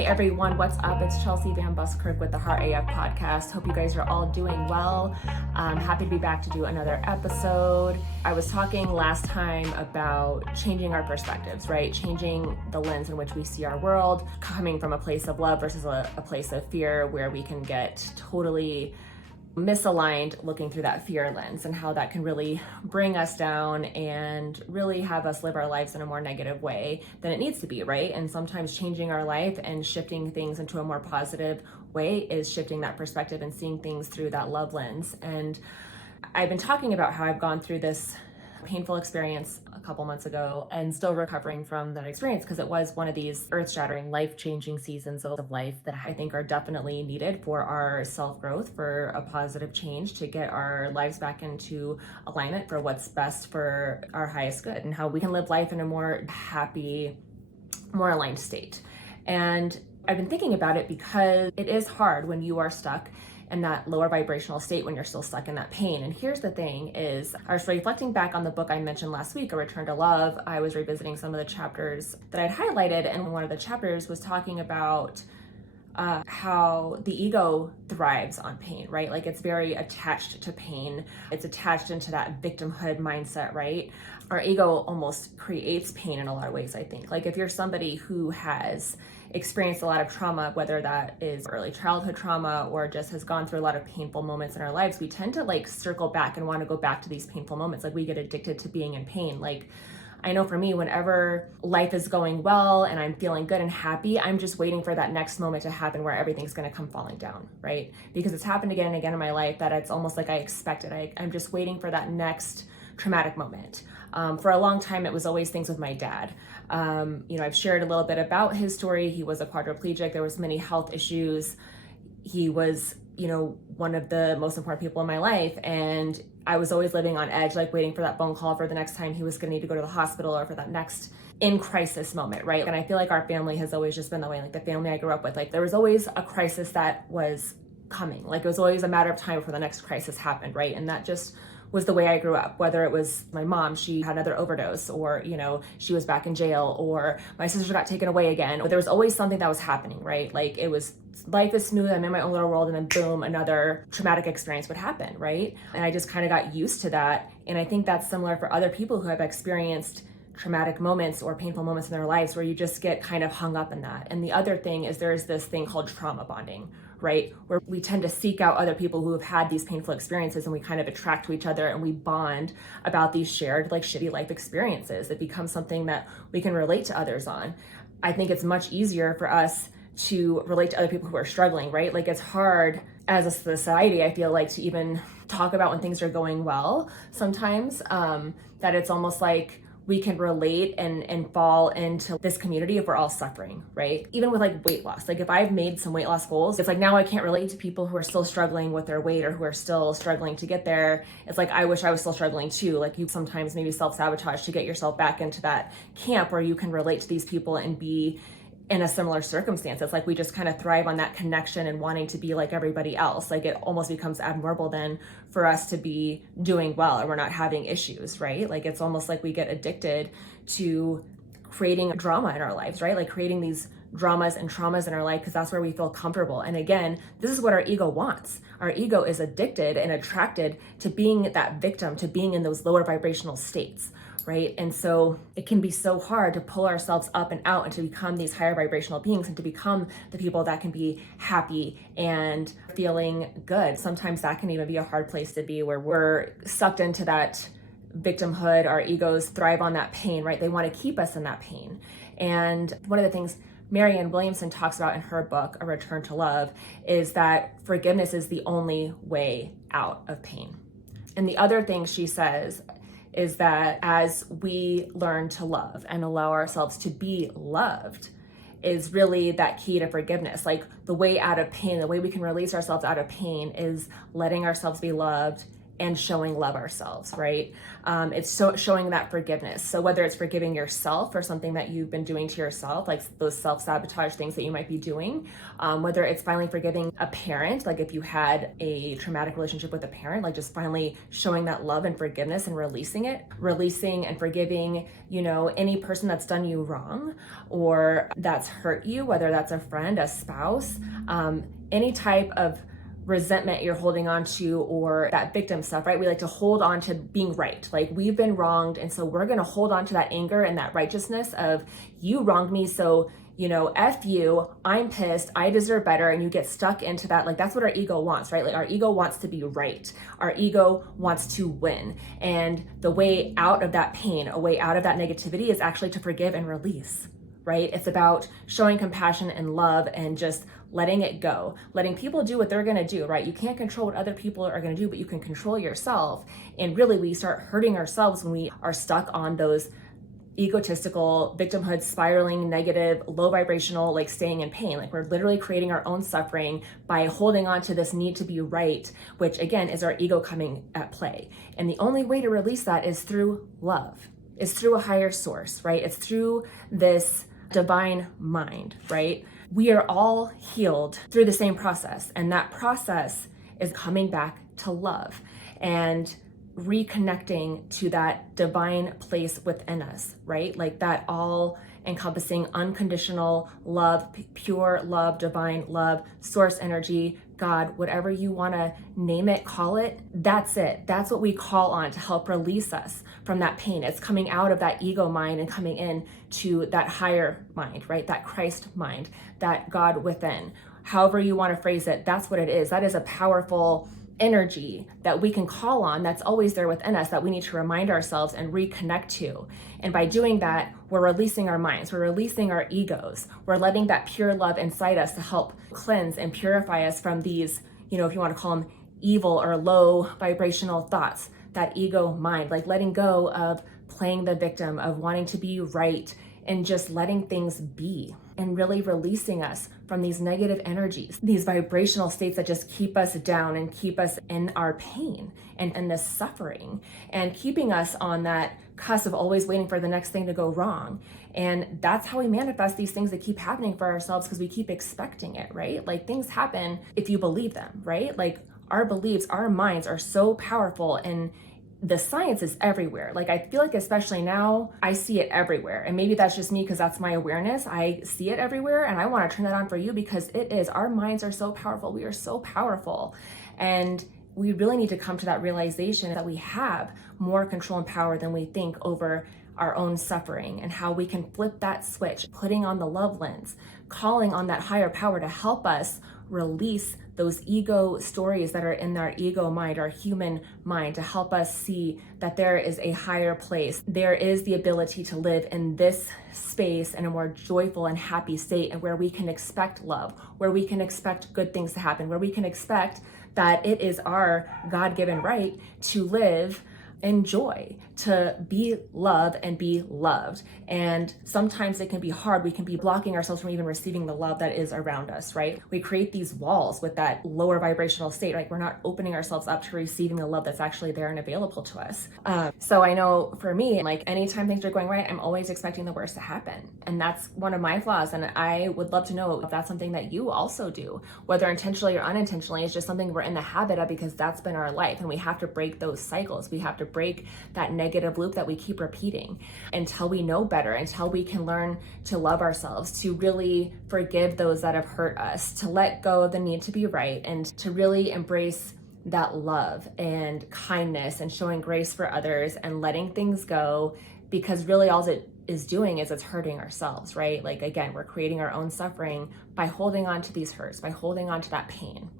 Hey everyone, what's up? It's Chelsea VanBuskirk with the Heart AF podcast. Hope you guys are all doing well. I'm happy to be back to do another episode. I was talking last time about changing our perspectives, right? Changing the lens in which we see our world, coming from a place of love versus a place of fear, where we can get totally misaligned looking through that fear lens, and how that can really bring us down and really have us live our lives in a more negative way than it needs to be, right? And sometimes changing our life and shifting things into a more positive way is shifting that perspective and seeing things through that love lens. And I've been talking about how I've gone through this painful experience a couple months ago and still recovering from that experience, because it was one of these earth-shattering, life-changing seasons of life that I think are definitely needed for our self-growth, for a positive change, to get our lives back into alignment for what's best for our highest good and how we can live life in a more happy, more aligned state. And I've been thinking about it because it is hard when you are stuck in that lower vibrational state, when you're still stuck in that pain. And here's the thing is, I was reflecting back on the book I mentioned last week, A Return to Love. I was revisiting some of the chapters that I'd highlighted, and one of the chapters was talking about how the ego thrives on pain, right? Like, it's very attached to pain. It's attached into that victimhood mindset, right? Our ego almost creates pain in a lot of ways, I think. Like, if you're somebody who has experienced a lot of trauma, whether that is early childhood trauma or just has gone through a lot of painful moments in our lives, we tend to like circle back and want to go back to these painful moments. Like, we get addicted to being in pain. Like, I know for me, whenever life is going well and I'm feeling good and happy, I'm just waiting for that next moment to happen where everything's going to come falling down, right? Because it's happened again and again in my life that it's almost like I expect it. I'm just waiting for that next traumatic moment. For a long time, it was always things with my dad. I've shared a little bit about his story. He was a quadriplegic. There was many health issues. He was, one of the most important people in my life. And I was always living on edge, like waiting for that phone call for the next time he was going to need to go to the hospital, or for that next in crisis moment, right? And I feel like our family has always just been that way. Like, the family I grew up with, like, there was always a crisis that was coming. Like, it was always a matter of time before the next crisis happened, right? And that just was the way I grew up. Whether it was my mom, she had another overdose, or, she was back in jail, or my sister got taken away again. But there was always something that was happening, right? Like, it was, life is smooth, I'm in my own little world, and then boom, another traumatic experience would happen, right? And I just kind of got used to that. And I think that's similar for other people who have experienced traumatic moments or painful moments in their lives, where you just get kind of hung up in that. And the other thing is, there's this thing called trauma bonding, right? Where we tend to seek out other people who have had these painful experiences, and we kind of attract to each other, and we bond about these shared, like, shitty life experiences. It becomes something that we can relate to others on. I think it's much easier for us to relate to other people who are struggling, right? Like, it's hard as a society, I feel like, to even talk about when things are going well sometimes, that it's almost like we can relate and fall into this community if we're all suffering, right? Even with like weight loss, like, if I've made some weight loss goals, it's like now I can't relate to people who are still struggling with their weight, or who are still struggling to get there. It's like, I wish I was still struggling too. Like, you sometimes maybe self-sabotage to get yourself back into that camp where you can relate to these people and be in a similar circumstance. It's like we just kind of thrive on that connection and wanting to be like everybody else. Like, it almost becomes abnormal then for us to be doing well, or we're not having issues, right? Like, it's almost like we get addicted to creating drama in our lives, right? Like, creating these dramas and traumas in our life, because that's where we feel comfortable. And again, this is what our ego wants. Our ego is addicted and attracted to being that victim, to being in those lower vibrational states, right? And so it can be so hard to pull ourselves up and out and to become these higher vibrational beings, and to become the people that can be happy and feeling good. Sometimes that can even be a hard place to be, where we're sucked into that victimhood. Our egos thrive on that pain, right? They want to keep us in that pain. And one of the things Marianne Williamson talks about in her book, A Return to Love, is that forgiveness is the only way out of pain. And the other thing she says is that as we learn to love and allow ourselves to be loved, is really that key to forgiveness. Like, the way out of pain, the way we can release ourselves out of pain, is letting ourselves be loved and showing love ourselves, right? It's showing that forgiveness. So whether it's forgiving yourself for something that you've been doing to yourself, like those self-sabotage things that you might be doing, whether it's finally forgiving a parent, like if you had a traumatic relationship with a parent, like just finally showing that love and forgiveness and releasing and forgiving, any person that's done you wrong or that's hurt you, whether that's a friend, a spouse, any type of resentment you're holding on to, or that victim stuff, right? We like to hold on to being right. Like we've been wronged. And so we're going to hold on to that anger and that righteousness of you wronged me. So, F you, I'm pissed, I deserve better. And you get stuck into that. Like that's what our ego wants, right? Like our ego wants to be right. Our ego wants to win. And the way out of that pain, a way out of that negativity is actually to forgive and release, right? It's about showing compassion and love and just letting it go, letting people do what they're going to do, right? You can't control what other people are going to do, but you can control yourself. And really we start hurting ourselves when we are stuck on those egotistical, victimhood, spiraling, negative, low vibrational, like staying in pain. Like we're literally creating our own suffering by holding on to this need to be right, which again is our ego coming at play. And the only way to release that is through love. It's through a higher source, right? It's through this divine mind, right? We are all healed through the same process. And that process is coming back to love and reconnecting to that divine place within us, right? Like that all encompassing unconditional love, pure love, divine love, source energy, God, whatever you want to name it, call it, that's it. That's what we call on to help release us from that pain. It's coming out of that ego mind and coming in to that higher mind, right? That Christ mind, that God within. However you want to phrase it, that's what it is. That is a powerful energy that we can call on that's always there within us that we need to remind ourselves and reconnect to. And by doing that, we're releasing our minds, we're releasing our egos, we're letting that pure love inside us to help cleanse and purify us from these, if you want to call them evil or low vibrational thoughts, that ego mind, like letting go of playing the victim, of wanting to be right, and just letting things be and really releasing us from these negative energies, these vibrational states that just keep us down and keep us in our pain and this suffering, and keeping us on that cusp of always waiting for the next thing to go wrong. And that's how we manifest these things that keep happening for ourselves, because we keep expecting it, right? Like things happen if you believe them, right? Like our beliefs, our minds are so powerful, and the science is everywhere. Like I feel like especially now, I see it everywhere. And maybe that's just me because that's my awareness. I see it everywhere, and I want to turn that on for you because it is. Our minds are so powerful. We are so powerful. And we really need to come to that realization that we have more control and power than we think over our own suffering, and how we can flip that switch, putting on the love lens, calling on that higher power to help us release those ego stories that are in our ego mind, our human mind, to help us see that there is a higher place. There is the ability to live in this space in a more joyful and happy state, and where we can expect love, where we can expect good things to happen, where we can expect that it is our God-given right to live in joy, to be loved and be loved. And sometimes it can be hard. We can be blocking ourselves from even receiving the love that is around us, right? We create these walls with that lower vibrational state, like we're not opening ourselves up to receiving the love that's actually there and available to us. So I know for me, like anytime things are going right, I'm always expecting the worst to happen. And that's one of my flaws. And I would love to know if that's something that you also do, whether intentionally or unintentionally. It's just something we're in the habit of because that's been our life. And we have to break those cycles. We have to break that negative loop that we keep repeating until we know better, until we can learn to love ourselves, to really forgive those that have hurt us, to let go of the need to be right, and to really embrace that love and kindness and showing grace for others and letting things go, because really all it is doing is it's hurting ourselves, right? Like again, we're creating our own suffering by holding on to these hurts, by holding on to that pain.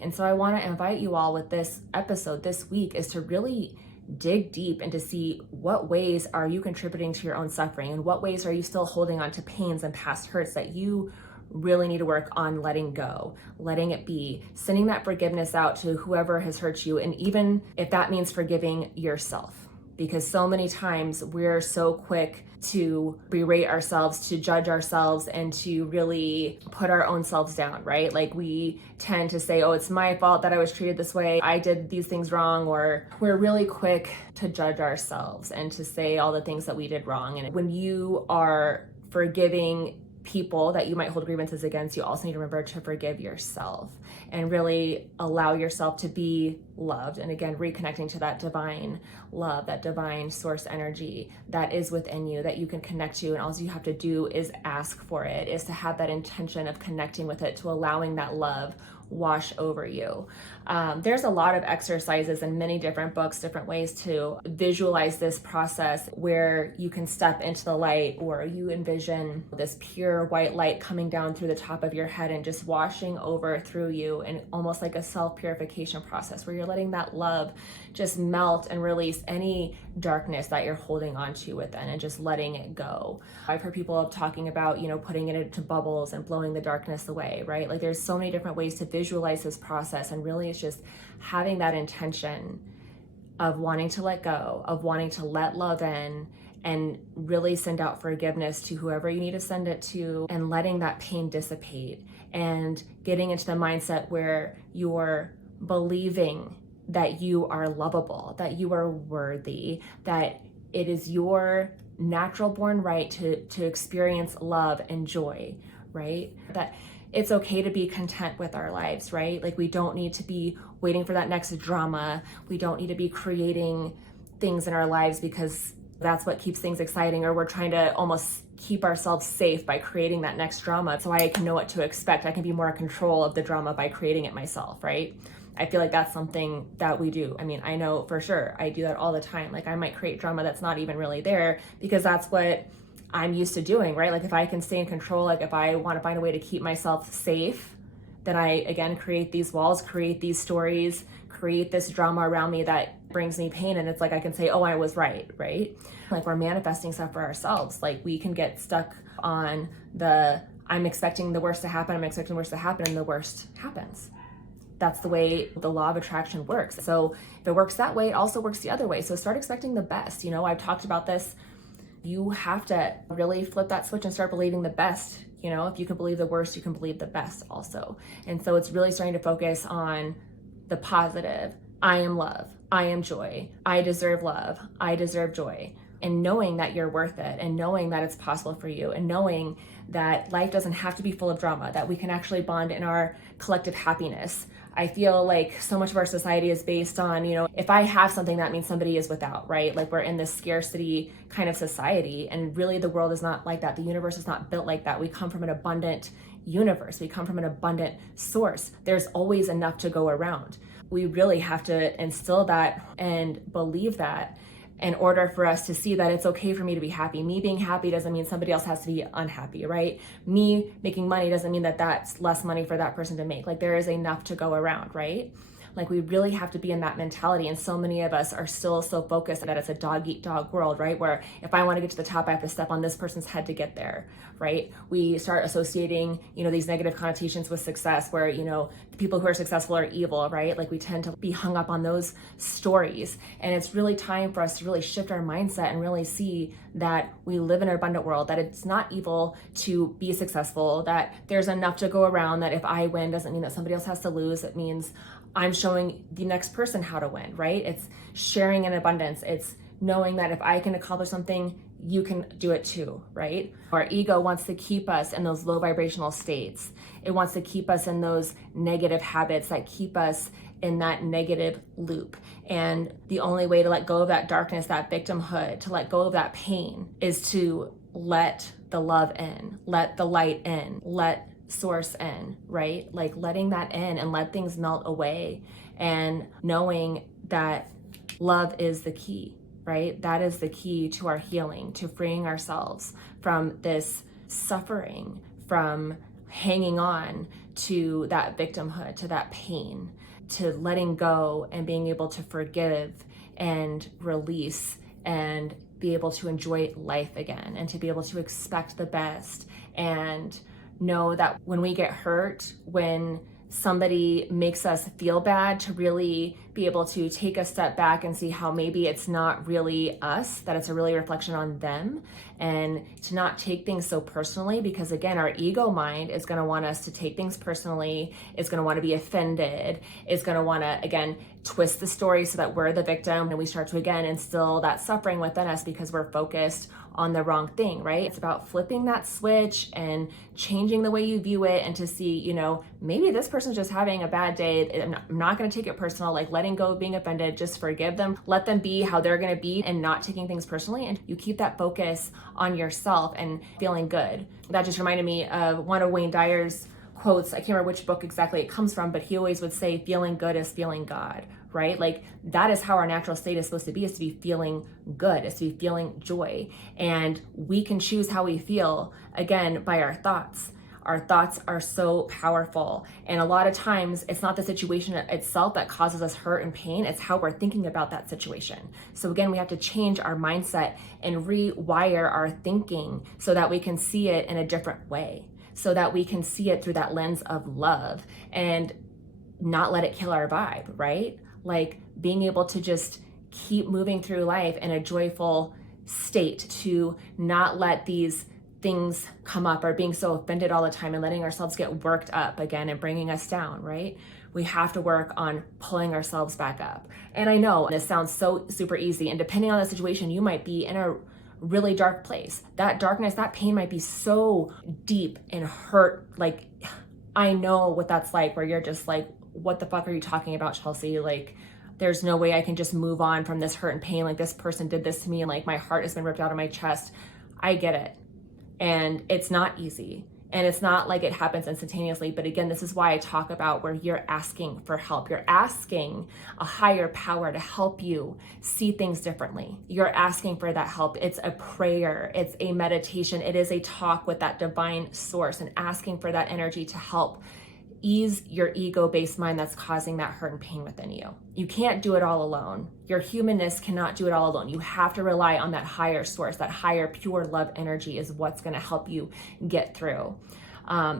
And so I want to invite you all with this episode this week is to really dig deep and to see what ways are you contributing to your own suffering, and what ways are you still holding on to pains and past hurts that you really need to work on letting go, letting it be, sending that forgiveness out to whoever has hurt you. And even if that means forgiving yourself, because so many times we're so quick to berate ourselves, to judge ourselves, and to really put our own selves down, right? Like we tend to say, oh, it's my fault that I was treated this way. I did these things wrong, or we're really quick to judge ourselves and to say all the things that we did wrong. And when you are forgiving people that you might hold grievances against, you also need to remember to forgive yourself and really allow yourself to be loved. And again, reconnecting to that divine love, that divine source energy that is within you, that you can connect to. And all you have to do is ask for it, is to have that intention of connecting with it, to allowing that love wash over you. There's a lot of exercises in many different books, different ways to visualize this process where you can step into the light, or you envision this pure white light coming down through the top of your head and just washing over through you, and almost like a self-purification process where you're letting that love just melt and release any darkness that you're holding on to within and just letting it go. I've heard people talking about, putting it into bubbles and blowing the darkness away, right? Like there's so many different ways to visualize this process, and really it's just having that intention of wanting to let go, of wanting to let love in, and really send out forgiveness to whoever you need to send it to, and letting that pain dissipate, and getting into the mindset where you're believing that you are lovable, that you are worthy, that it is your natural born right to experience love and joy, right? That it's okay to be content with our lives, right? Like we don't need to be waiting for that next drama. We don't need to be creating things in our lives because that's what keeps things exciting, or we're trying to almost keep ourselves safe by creating that next drama so I can know what to expect. I can be more in control of the drama by creating it myself, right? I feel like that's something that we do. I mean, I know for sure I do that all the time. Like I might create drama that's not even really there because that's what I'm used to doing, right? Like if I can stay in control, like if I want to find a way to keep myself safe, then I, again, create these walls, create these stories, create this drama around me that brings me pain. And it's like, I can say, oh, I was right? Like we're manifesting stuff for ourselves. Like we can get stuck on I'm expecting the worst to happen, and the worst happens. That's the way the law of attraction works. So if it works that way, it also works the other way. So start expecting the best. I've talked about this. You have to really flip that switch and start believing the best. If you can believe the worst, you can believe the best also. And so it's really starting to focus on the positive. I am love. I am joy. I deserve love. I deserve joy. And knowing that you're worth it, and knowing that it's possible for you, and knowing that life doesn't have to be full of drama, that we can actually bond in our collective happiness. I feel like so much of our society is based on, if I have something, that means somebody is without, right? Like we're in this scarcity kind of society, and really the world is not like that. The universe is not built like that. We come from an abundant universe. We come from an abundant source. There's always enough to go around. We really have to instill that and believe that in order for us to see that it's okay for me to be happy. Me being happy doesn't mean somebody else has to be unhappy, right? Me making money doesn't mean that that's less money for that person to make. Like there is enough to go around, right? Like we really have to be in that mentality. And so many of us are still so focused that it's a dog eat dog world, right? Where if I want to get to the top, I have to step on this person's head to get there, right? We start associating, these negative connotations with success where, people who are successful are evil, right? Like we tend to be hung up on those stories. And it's really time for us to really shift our mindset and really see that we live in an abundant world, that it's not evil to be successful, that there's enough to go around, that if I win doesn't mean that somebody else has to lose. It means I'm showing the next person how to win, right? It's sharing in abundance. It's knowing that if I can accomplish something, you can do it too, right? Our ego wants to keep us in those low vibrational states. It wants to keep us in those negative habits that keep us in that negative loop. And the only way to let go of that darkness, that victimhood, to let go of that pain is to let the love in, let the light in, let source in, right? Like letting that in and let things melt away, and knowing that love is the key, right? That is the key to our healing, to freeing ourselves from this suffering, from hanging on to that victimhood, to that pain, to letting go and being able to forgive and release and be able to enjoy life again, and to be able to expect the best, and know that when we get hurt, when somebody makes us feel bad, to really be able to take a step back and see how maybe it's not really us, that it's a really reflection on them, and to not take things so personally, because again, our ego mind is going to want us to take things personally. It's going to want to be offended. It's going to want to, again, twist the story so that we're the victim, and we start to, again, instill that suffering within us because we're focused on the wrong thing, right? It's about flipping that switch and changing the way you view it, and to see, maybe this person's just having a bad day. I'm not going to take it personal, like letting go of being offended, just forgive them, let them be how they're going to be, and not taking things personally. And you keep that focus on yourself and feeling good. That just reminded me of one of Wayne Dyer's quotes. I can't remember which book exactly it comes from, but he always would say, feeling good is feeling God, right? Like that is how our natural state is supposed to be, is to be feeling good, is to be feeling joy. And we can choose how we feel, again, by our thoughts. Our thoughts are so powerful. And a lot of times it's not the situation itself that causes us hurt and pain, it's how we're thinking about that situation. So again, we have to change our mindset and rewire our thinking so that we can see it in a different way, so that we can see it through that lens of love and not let it kill our vibe, right? Like being able to just keep moving through life in a joyful state, to not let these things come up, or being so offended all the time and letting ourselves get worked up again and bringing us down, right? We have to work on pulling ourselves back up. And I know this sounds so super easy, and depending on the situation, you might be in a really dark place. That darkness, that pain might be so deep and hurt. Like, I know what that's like, where you're just like, what the fuck are you talking about, Chelsea? Like, there's no way I can just move on from this hurt and pain. Like, this person did this to me, and like my heart has been ripped out of my chest. I get it. And it's not easy. And it's not like it happens instantaneously. But again, this is why I talk about where you're asking for help. You're asking a higher power to help you see things differently. You're asking for that help. It's a prayer. It's a meditation. It is a talk with that divine source, and asking for that energy to help ease your ego-based mind that's causing that hurt and pain within you. You can't do it all alone. Your humanness cannot do it all alone. You have to rely on that higher source. That higher pure love energy is what's going to help you get through.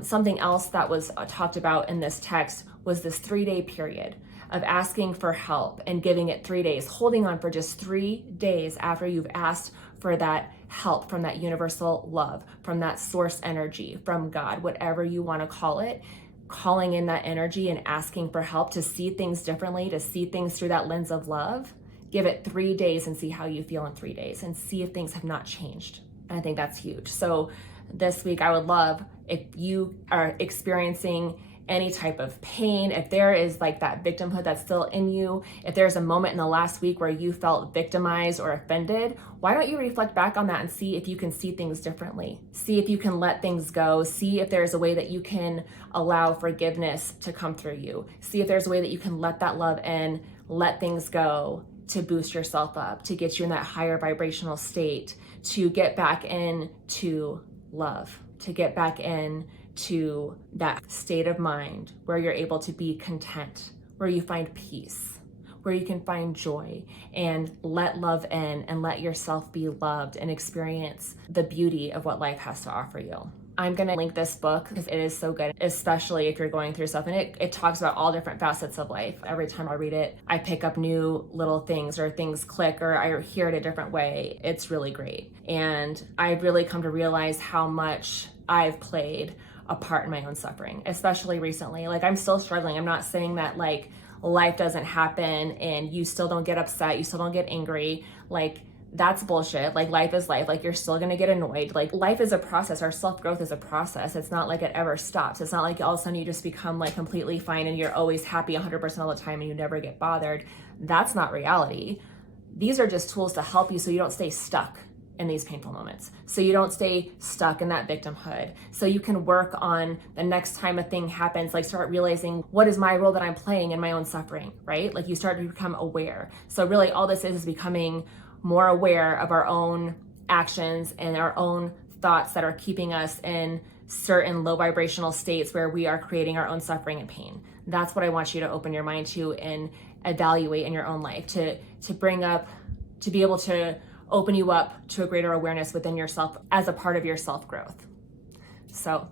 Something else that was talked about in this text was this 3-day period of asking for help and giving it 3 days, holding on for just 3 days after you've asked for that help from that universal love, from that source energy, from God, whatever you want to call it. Calling in that energy and asking for help to see things differently, to see things through that lens of love. Give it 3 days and see how you feel in 3 days, and see if things have not changed. And I think that's huge. So this week, I would love if you are experiencing any type of pain, if there is like that victimhood that's still in you, if there's a moment in the last week where you felt victimized or offended, why don't you reflect back on that and see if you can see things differently? See if you can let things go. See if there's a way that you can allow forgiveness to come through you. See if there's a way that you can let that love in, let things go, to boost yourself up, to get you in that higher vibrational state, to get back into love, to get back in to that state of mind where you're able to be content, where you find peace, where you can find joy, and let love in and let yourself be loved and experience the beauty of what life has to offer you. I'm going to link this book because it is so good, especially if you're going through stuff. And it talks about all different facets of life. Every time I read it, I pick up new little things, or things click, or I hear it a different way. It's really great. And I've really come to realize how much I've played a part in my own suffering, especially recently. Like, I'm still struggling. I'm not saying that like life doesn't happen and you still don't get upset, you still don't get angry. Like, that's bullshit. Like, life is life. Like, you're still gonna get annoyed. Like, life is a process. Our self-growth is a process. It's not like it ever stops. It's not like all of a sudden you just become like completely fine and you're always happy 100% all the time and you never get bothered. That's not reality. These are just tools to help you so you don't stay stuck in these painful moments. So you don't stay stuck in that victimhood. So you can work on the next time a thing happens, like start realizing, what is my role that I'm playing in my own suffering, right? Like, you start to become aware. So really all this is becoming more aware of our own actions and our own thoughts that are keeping us in certain low vibrational states where we are creating our own suffering and pain. That's what I want you to open your mind to and evaluate in your own life, to bring up, to be able to open you up to a greater awareness within yourself as a part of your self-growth. So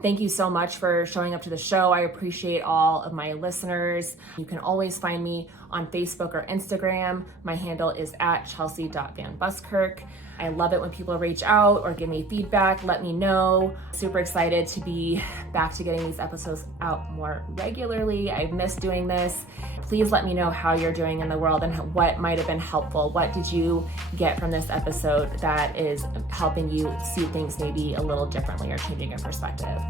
thank you so much for showing up to the show. I appreciate all of my listeners. You can always find me on Facebook or Instagram. My handle is at Chelsea.VanBuskirk. I love it when people reach out or give me feedback, let me know. Super excited to be back to getting these episodes out more regularly. I've missed doing this. Please let me know how you're doing in the world and what might have been helpful. What did you get from this episode that is helping you see things maybe a little differently or changing your perspective?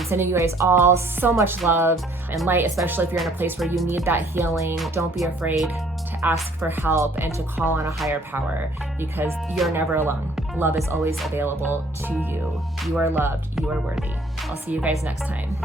Sending you guys all so much love and light, especially if you're in a place where you need that healing. Don't be afraid to ask for help and to call on a higher power, because you're never alone. Love is always available to you. You are loved. You are worthy. I'll see you guys next time.